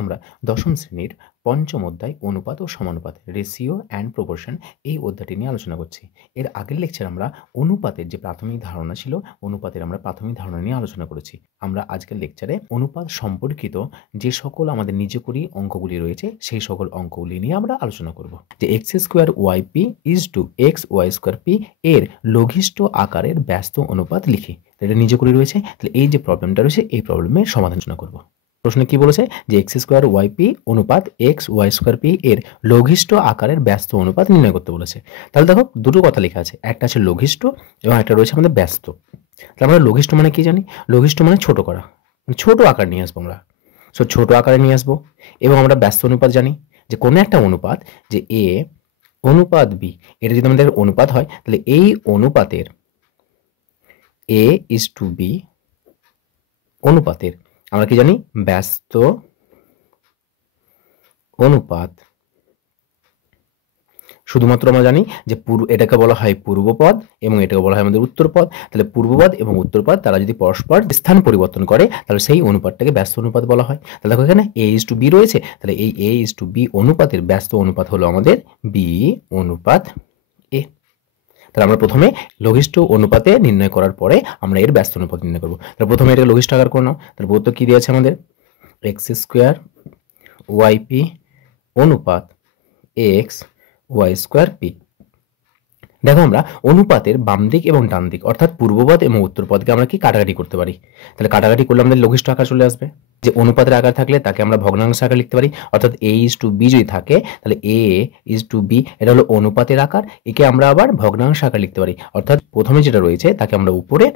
আমরা দশম শ্রেণীর পঞ্চম অধ্যায় অনুপাত ও সমানুপাত রেশিও অ্যান্ড প্রপোর্শন এই অধ্যায়টি নিয়ে আলোচনা করছি। এর আগের লেকচার আমরা অনুপাতের যে প্রাথমিক ধারণা ছিল অনুপাতের আমরা প্রাথমিক ধারণা নিয়ে আলোচনা করেছি। আমরা আজকের লেকচারে অনুপাত সম্পর্কিত যে সকল আমাদের নিজেকরি অঙ্কগুলি রয়েছে সেই সকল অঙ্কগুলি নিয়ে আমরা আলোচনা করব। যে X square Y P is to X Y square P এর লঘিষ্ঠ আকারের ব্যস্ত অনুপাত লিখি। এটা নিজেকরি রয়েছে, তাহলে এই যে প্রবলেমটা রয়েছে এই প্রবলেমের সমাধান করব। প্রশ্নে কি বলেছে যে এক্স স্কোয়ার ওয়াই পি অনুপাত এক্স ওয়াই স্কোয়ার পি এর লঘিষ্ঠ আকারের ব্যস্ত অনুপাত নির্ণয় করতে বলেছে। তাহলে দেখো দুটো কথা লেখা আছে, একটা আছে লঘিষ্ঠ এবং একটা রয়েছে আমাদের ব্যস্ত। তাহলে আমরা লঘিষ্ঠ মানে কি জানি? লঘিষ্ঠ মানে ছোট করা, ছোট আকার নিয়ে আসবো আমরা। সো ছোট আকারে নিয়ে আসবো। এবং আমরা ব্যস্ত অনুপাত জানি যে কোনো একটা অনুপাত যে এ অনুপাত বি, এটা যদি আমাদের অনুপাত হয় তাহলে এই অনুপাতের এ ইজ টু বি অনুপাতের আমরা কি জানি? ব্যস্ত অনুপাত। শুধুমাত্র আমরা জানি যে এটাকে বলা হয় পূর্বপদ এবং এটাকে বলা হয় আমাদের উত্তরপদ। তাহলে পূর্বপদ এবং উত্তরপদ তারা যদি পরস্পর স্থান পরিবর্তন করে তাহলে সেই অনুপাতটাকে ব্যস্ত অনুপাত বলা হয়। তাহলে দেখো এখানে এ ইজ টু বি রয়েছে, তাহলে এই এ ইজ টু বি অনুপাতের ব্যস্ত অনুপাত হলো আমাদের বি অনুপাত এ। তাহলে আমরা প্রথমে লঘিষ্ঠ অনুপাতে নির্ণয় করার পরে আমরা এর ব্যস্ত অনুপাত নির্ণয় করবো। তাহলে প্রথমে এটা লঘিষ্ঠ আকার করে নাও। তাহলে প্রদত্ত কি দিয়েছে আমাদের? এক্স স্কোয়ার ওয়াই পি অনুপাত এক্স ওয়াই স্কোয়ার পি। দেখো আমরা অনুপাতের বাম দিক এবং ডান দিক অর্থাৎ পূর্বপদ এবং উত্তরপদকে আমরা কি কাটাকাটি করতে পারি। তাহলে কাটাকাটি করলে আমাদের লঘিষ্ঠ আকার চলে আসবে। যে অনুপাতের আকার থাকলে তাকে আমরা ভগ্নাংশ আকার লিখতে পারি, অর্থাৎ এ ইজ টু বি যদি থাকে তাহলে এ ইজ টু বি এটা হলো অনুপাতের আকার, একে আমরা আবার ভগ্নাংশ আকার লিখতে পারি। অর্থাৎ প্রথমে যেটা রয়েছে তাকে আমরা উপরে,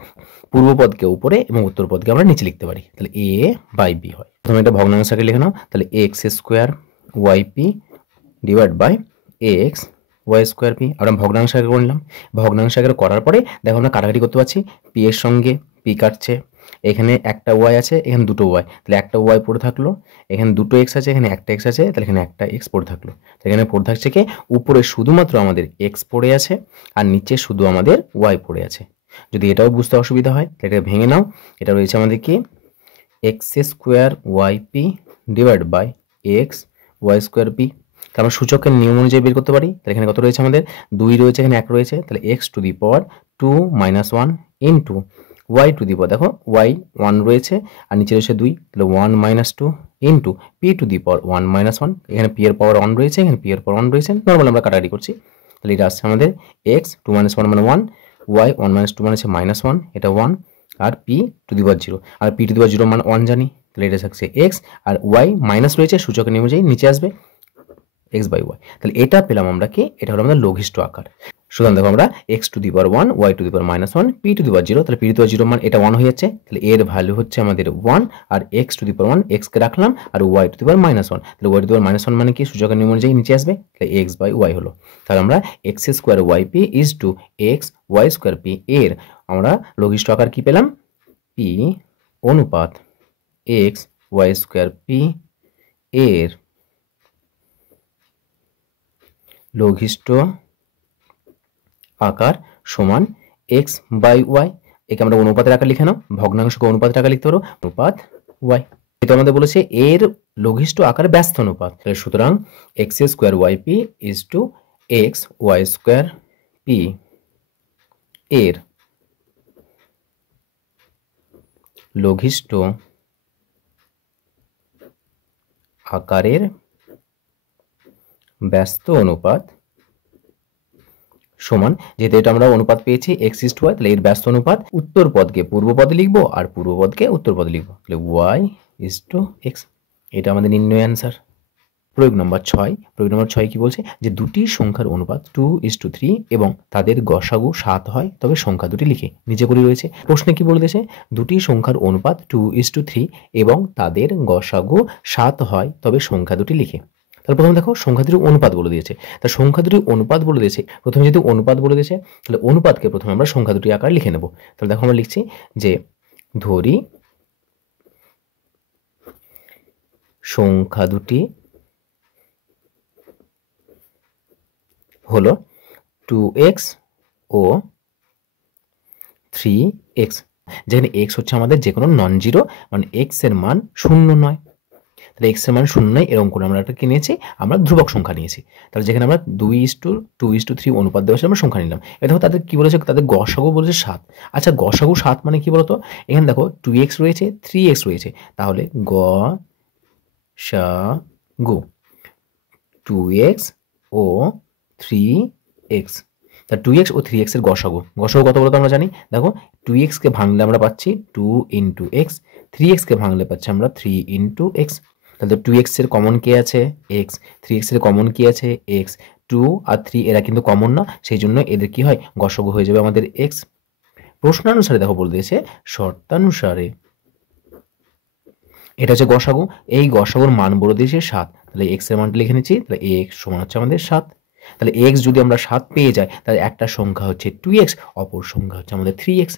পূর্বপদকে উপরে এবং উত্তরপদকে আমরা নিচে লিখতে পারি। তাহলে এ বাই বি হয়। প্রথমে এটা ভগ্নাংশ আকারে লিখে নাও। তাহলে X square Y P divide by X Y square P. আমরা ভগ্নাংশ আকারে করে নিলাম। ভগ্নাংশ আকারে করার পরে দেখো আমরা কাটাকাটি করতে পারছি। পি এর সঙ্গে পি কাটছে, এখানে একটা ওয়াই আছে, এখানে দুটো ওয়াই, তাহলে একটা ওয়াই পড়ে থাকলো। এখানে দুটো এক্স আছে, এখানে একটা এক্স আছে, তাহলে এখানে একটা এক্স পড়ে থাকলো। এখানে পড়ে থাকছে কি? উপরে শুধুমাত্র আমাদের এক্স পড়ে আছে আর নিচে শুধু আমাদের ওয়াই পড়ে আছে। যদি এটাও বুঝতে অসুবিধা হয় তাহলে এটা ভেঙে নাও। এটা রয়েছে আমাদের কি? X square Y P divide by X Y square P. তাহলে আমরা সূচকের নিয়ম অনুযায়ী বের করতে পারি। তাহলে এখানে কত রয়েছে আমাদের? 2 রয়েছে, এখানে 1 রয়েছে, তাহলে x to the power 2 minus 1 into y to the power, দেখো ওয়াই 1 রয়েছে আর নিচে রয়েছে 2, তাহলে 1 minus 2 into P to the power 1 minus 1। এখানে পি এর পাওয়ার 1 রয়েছে, এখানে পি এর পাওয়ার 1 রয়েছে, নর্মাল আমরা কাটাকাটি করছি। তাহলে এটা আসছে আমাদের এক্স 2 মাইনাস 1 মানে 1, ওয়াই 1 মাইনাস 2 মানে হচ্ছে মাইনাস 1, এটা 1, আর পি টু দি পাওয়ার 0, আর পি টু দি পাওয়ার 0 মানে 1 জানি। তাহলে এটা থাকছে এক্স আর ওয়াই মাইনাস রয়েছে, সূচকের নিয়ম অনুযায়ী নিচে আসবে এক্স বাই ওয়াই। তাহলে এটা পেলাম আমরা কি? এটা হলো আমাদের লঘিষ্ঠ আকার। সুতরাং দেখো আমরা x to the power 1, y to the power minus 1, p to the power 0, তাহলে পি টু দি পাওয়ার 0 মান এটা 1 হয়ে যাচ্ছে, তাহলে এর ভ্যালু হচ্ছে আমাদের 1, আর x to the power 1 x কে রাখলাম আর y to the power minus 1, তাহলে y to the power minus 1 মানে কি? সূচকের নিয়ম অনুযায়ী নিচে আসবে, তাহলে এক্স বাই ওয়াই হলো। তাহলে আমরা X square Y P is to X Y square P এর আমরা লঘিষ্ঠ আকার কি পেলাম? পি অনুপাত এক্স ওয়াই স্কোয়ার পি এর লঘিষ্ঠ আকার সমান এক্স বাই ওয়াই। একে আমরা অনুপাতের আকার লিখে নাও, ভগ্নাংশকে অনুপাতের আকার লিখতে পারো, অনুপাত ওয়াই। এটা আমাদের বলেছে এর লঘিষ্ঠ আকার ব্যস্ত অনুপাত। সুতরাং X square Y P is to X Y square P এর লঘিষ্ঠ আকারের ব্যস্ত অনুপাত সমান, যেহেতু এটা আমরা অনুপাত পেয়েছি এক্স ইজ টু ওয়াই, তাহলে এর ব্যস্ত অনুপাত উত্তর পদকে পূর্ব পদে লিখবো আর পূর্ব পদকে উত্তর পদে লিখবো, তাহলে ওয়াই ইজ টু এক্স। এটা আমাদের নির্ণয় অ্যান্সার। প্রয়োগ নম্বর 6। প্রয়োগ নম্বর 6 কি বলছে? যে দুটি সংখ্যার অনুপাত 2:3 এবং তাদের গসাগু 7 হয় তবে সংখ্যা দুটি লিখে। নিচে করে রয়েছে। প্রশ্নে কি বলে দিয়েছে? দুটি সংখ্যার অনুপাত 2:3 এবং তাদের গসাগু 7 হয় তবে সংখ্যা দুটি লিখে। তাহলে প্রথমে দেখো সংখ্যা দুটির অনুপাত বলে দিয়েছে। তার সংখ্যা দুটির অনুপাত বলে দিয়েছে, প্রথমে যদি অনুপাত বলে দিয়েছে তাহলে অনুপাতকে প্রথমে আমরা সংখ্যা দুটি আকারে লিখে নেব। তাহলে দেখো আমরা লিখছি যে ধরি সংখ্যা দুটি হলো 2x ও 3x, যেখানে x হচ্ছে আমাদের যে কোনো নন জিরো, মানে x এর মান শূন্য নয়। তাহলে এক্স এর মান 0 নয়, এরকম করে আমরা একটা কিনেছি, আমরা ধ্রুবক সংখ্যা নিয়েছি। তাহলে যেখানে আমরা 2:2:3 অনুপাত দেওয়া ছিল আমরা সংখ্যা নিলাম। এ দেখো তাদের কি বলেছে, তাদের গসাগু বলেছে 7। আচ্ছা গসাগু 7 মানে কি বলতো, এখানে দেখো 2x রয়েছে 3x রয়েছে, তাহলে গসাগু 2x ও 3x, তা 2x ও 3x এর গসাগু কত বলতো আমরা জানি, দেখো 2x কে ভাঙলে আমরা পাচ্ছি 2 × x, 3x কে ভাঙলে পাচ্ছি আমরা 3 × x। তাহলে 2x এর কমন কে আছে x, 3x এর কমন কি আছে x, 2 আর 3 এরা কিন্তু কমন না, সেই জন্য এদের কি হয় গসাগু হয়ে যাবে আমাদের x। প্রশ্নানুসারে দেখো বলে দিয়েছে শর্তানুসারে, এটা হচ্ছে গসাগু, এই গসাগুর মান বলে দিয়েছে 7, তাহলে x এর মানটা লিখে নিচ্ছি, তাহলে x সমান হচ্ছে আমাদের 7। তাহলে x যদি আমরা 7 পেয়ে যাই, তাহলে একটা সংখ্যা হচ্ছে 2x, অপর সংখ্যা হচ্ছে আমাদের 3x।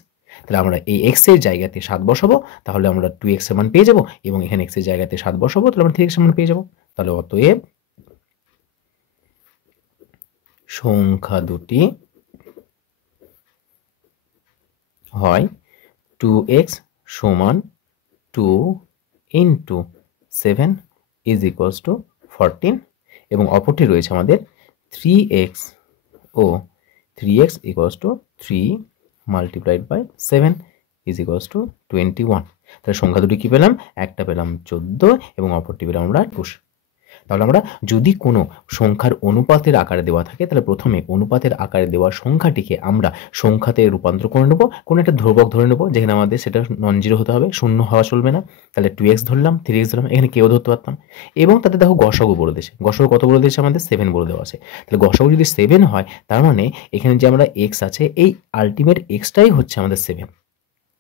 তাহলে আমরা এই x এর জায়গাতে 7 বসাবো, তাহলে আমরা 2x এর মান পেয়ে যাবো, এবং এখানে x এর জায়গাতে 7 বসাবো, তাহলে আমরা 3x এর মান পেয়ে যাবো। তাহলে অতএব সংখ্যা দুটি হয় 2x সমান 2 × 7 = 14, এবং অপরটি রয়েছে আমাদের 3x ও 3x = 3 × 7 = 21। তাহলে সংখ্যা দুটি কি পেলাম, একটা পেলাম 14 এবং অপরটি পেলাম আমরা 21। তাহলে আমরা যদি কোনো সংখ্যার অনুপাতের আকারে দেওয়া থাকে, তাহলে প্রথমে অনুপাতের আকারে দেওয়া সংখ্যাটিকে আমরা সংখ্যাতে রূপান্তর করে নেব, কোনো একটা ধ্রুবক ধরে নেব, যেখানে আমাদের সেটা নন জিরো হতে হবে, শূন্য হওয়া চলবে না। তাহলে 2x ধরলাম, 3x ধরলাম, এখানে কেউ ধরতে পারতাম। এবং তাতে দেখো গসাগু বলে দিয়েছে, গসাগু কত বলে দিয়েছে আমাদের 7 বলে দেওয়া আছে। তাহলে গসাগু যদি 7 হয়, তার মানে এখানে যে আমরা x আছে, এই আলটিমেট এক্সটাই হচ্ছে আমাদের 7।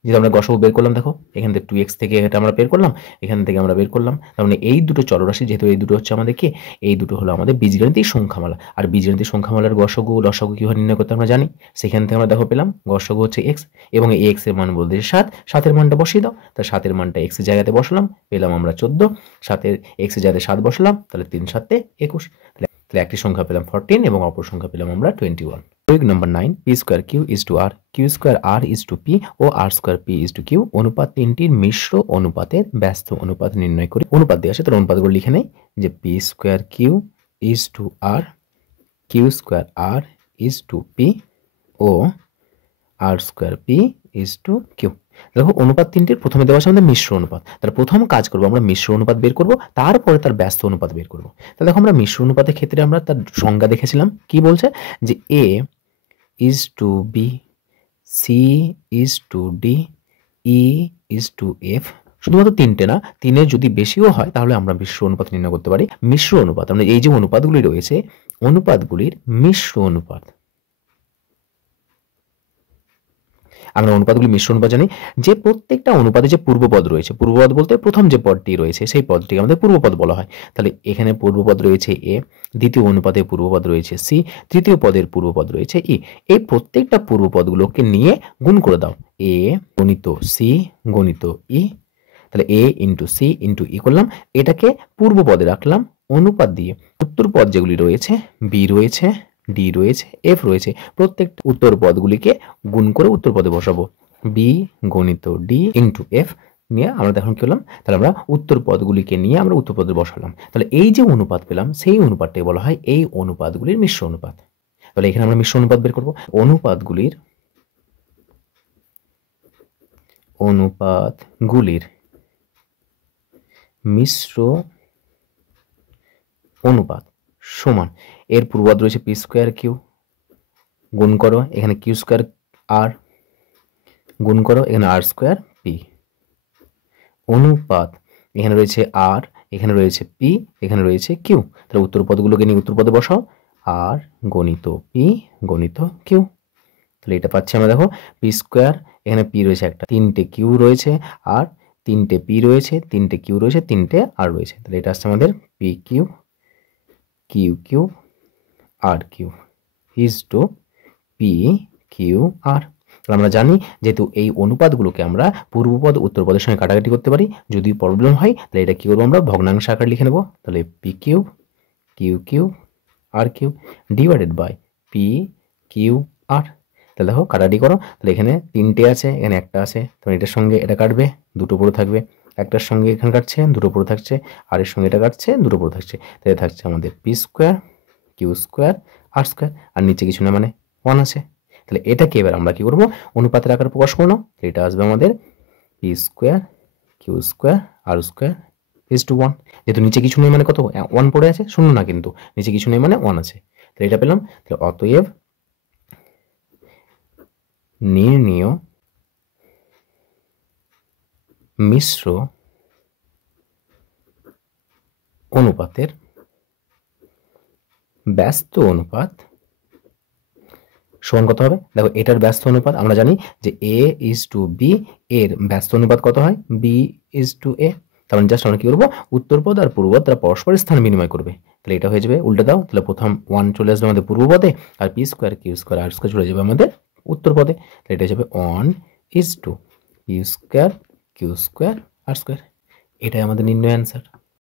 যদি আমরা গসাগু বের করলাম, দেখো এখান থেকে 2x থেকে এটা আমরা বের করলাম, এখান থেকে আমরা বের করলাম, তার মানে এই দুটো চলরাশি, যেহেতু এই দুটো হচ্ছে আমাদের কি, এই দুটো হলো আমাদের বীজগাণিতিক সংখ্যামালা। আর বীজগাণিতিক সংখ্যামালার গসাগু লসাগু কিভাবে নির্ণয় করতে আমরা জানি, সেখান থেকে আমরা দেখো পেলাম গসাগু হচ্ছে x, এবং এই x এর মান বলতে 7, 7 এর মানটা বসিয়ে দাও, তাহলে 7 এর মানটা x এর জায়গাতে বসালাম, পেলাম আমরা 14, 7 এর x এর জায়গাতে 7 বসালাম, তাহলে 3 × 7 = 21। তাহলে একটি সংখ্যা পেলাম 14 এবং অপর সংখ্যা পেলাম আমরা 21। প্রয়োগ number 9, p² q = r, q² r = p ও r² p = q অনুপাত তিনটির মিশ্র অনুপাতের ব্যস্ত অনুপাত নির্ণয় করি। অনুপাত দেওয়া আছে, তাহলে অনুপাতগুলো লিখে নেই, যে p² q = r, q² r = p ও r² p = q। দেখো অনুপাত তিনটির প্রথমে দেওয়া আছে আমাদের মিশ্র অনুপাত, তাহলে প্রথম কাজ করবো আমরা মিশ্র অনুপাত বের করব, তারপরে তার ব্যস্ত অনুপাত বের করব। তাহলে দেখো আমরা মিশ্র অনুপাতের ক্ষেত্রে আমরা তার সংজ্ঞা দেখেছিলাম, কি বলছে, যে a = b, c = d, e = f, শুধুমাত্র তিনটে না, তিনের যদি বেশিও হয় তাহলে আমরা মিশ্র অনুপাত নির্ণয় করতে পারি। মিশ্র অনুপাত, আমরা এই যে অনুপাতগুলি রয়েছে, অনুপাতগুলির মিশ্র অনুপাত, আমরা অনুপাতগুলি মিশ্র অনুপাত জানি, যে প্রত্যেকটা অনুপাতে যে পূর্বপদ রয়েছে, পূর্বপদ বলতে প্রথম যে পদটি রয়েছে সেই পদটিকে আমাদের পূর্বপদ বলা হয়। তাহলে এখানে পূর্বপদ রয়েছে a, দ্বিতীয় অনুপাতে পূর্বপদ রয়েছে c, তৃতীয় পদের পূর্বপদ রয়েছে e, এই প্রত্যেকটা পূর্বপদগুলোকে নিয়ে গুণ করে দাও, a × c × e, তাহলে a × c × e করলাম, এটাকে পূর্বপদে রাখলাম অনুপাত দিয়ে। উত্তর পদ যেগুলি রয়েছে, b রয়েছে, d রয়েছে, f রয়েছে, প্রত্যেকটা উত্তর পদগুলিকে গুণ করে উত্তর পদে বসাবো, b × d × f নিয়ে আমরা এখন কি করলাম, তাহলে আমরা উত্তর পদগুলিকে নিয়ে আমরা উত্তর পদে বসালাম। তাহলে এই যে অনুপাত পেলাম, সেই অনুপাতটাকে বলা হয় এই অনুপাতগুলির মিশ্র অনুপাত। তাহলে এখানে আমরা মিশ্র অনুপাত বের করব, অনুপাতগুলির মিশ্র অনুপাত সমান, এর পূর্বপদ রয়েছে p² q, গুণ করো এখানে q² r, গুণ করো এখানে r² p, অনুপাত এখানে রয়েছে r, এখানে রয়েছে p, এখানে রয়েছে q, তাহলে উত্তর পদগুলোকে নিয়ে উত্তর পদে বসাও, r × p × q, তাহলে এটা পাচ্ছি আমরা, দেখো p², এখানে p রয়েছে একটা, তিনটে q রয়েছে, আর তিনটে p রয়েছে, তিনটে q রয়েছে, তিনটে r রয়েছে, তাহলে এটা আসছে আমাদের pq qq rq = pqr। তাহলে আমরা জানি যেহেতু এই অনুপাতগুলোকে আমরা পূর্বপদ উত্তরপদের সঙ্গে কাটাকাটি করতে পারি, যদি প্রবলেম হয় তাহলে এটা কি করবো, আমরা ভগ্নাংশ আকারে লিখে নেব, তাহলে p³ qq rq / pqr। তাহলে দেখো কাটাকাটি করো, তাহলে এখানে তিনটে আছে, এখানে একটা আছে, তো এটার সঙ্গে এটা কাটবে, দুটো পড়ে থাকবে, একটার সঙ্গে এখানে কাটছে, দুটো পুরো থাকছে, আর এর সঙ্গে এটা কাটছে, দুটো পুরো থাকছে, তাহলে থাকছে আমাদের P square Q square R square, আর নিচে কিছু না মানে 1 আছে। তাহলে এটাকে এবার আমরা কি করবো, অনুপাতের আকারে প্রকাশ করবো। এটা আসবে আমাদের P square Q square R square is to 1। যেহেতু নিচে কিছু নেই মানে কত, 1 পড়ে আছে, শূন্য না কিন্তু, নিচে কিছু নেই মানে 1 আছে, তাহলে এটা পেলাম। তাহলে অতএব নির্ণেয় মিশ্র অনুপাতের ব্যস্ত অনুপাত সমান কত হবে। দেখো এটার ব্যস্ত অনুপাত আমরা জানি যে a ইজ টু b, এর ব্যস্ত অনুপাত কত হয়, b ইজ টু a। তার মানে জাস্ট আমরা কি করবো, উত্তরপদ আর পূর্বপদ তারা পরস্পর স্থান বিনিময় করবে। তাহলে এটা হয়ে যাবে, উল্টে দাও, তাহলে প্রথম 1 চলে আসবে আমাদের পূর্বপদে, আর P square Q square R square চলে যাবে আমাদের উত্তরপদে। তাহলে এটা যাবে 1 is to P square Q square R square. এটাই আমাদের নির্ণয় অ্যান্সার।